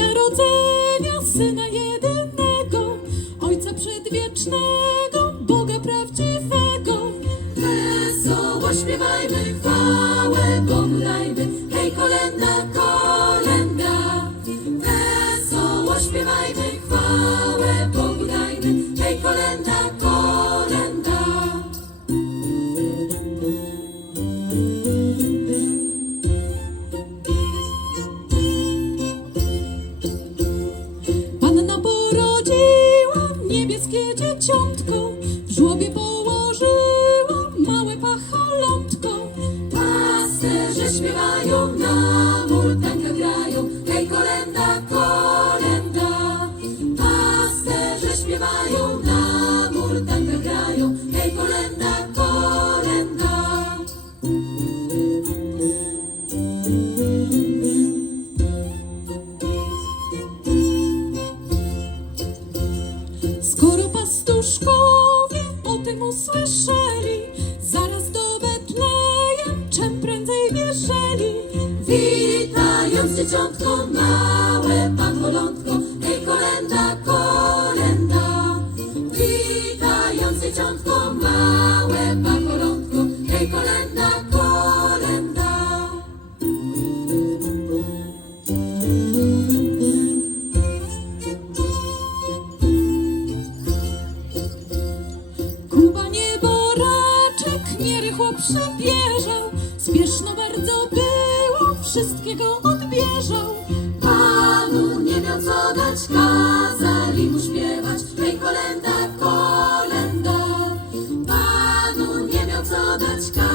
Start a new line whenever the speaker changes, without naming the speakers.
narodzenia Syna jedynego, Ojca przedwiecznego, Boga prawdziwego. Wesoło śpiewajmy, chwałę Bogu dajmy, hej kolenda, kolenda. Wesoło śpiewajmy, chwałę dzieciątko, w żłobie położyła małe pacholątko. Pasterze śpiewają, na murtankach grają, hej kolenda, kolenda. Pasterze śpiewają, na pastuszkowie o tym usłyszeli, zaraz do Betlejem czem prędzej wierzyli. Witając dzieciątko małe, pacholątko, hej przebieżał, spieszno bardzo było, wszystkiego odbieżał. Panu nie miał co dać, kazali mu śpiewać, hej kolenda, kolenda. Panu nie miał co dać, kazali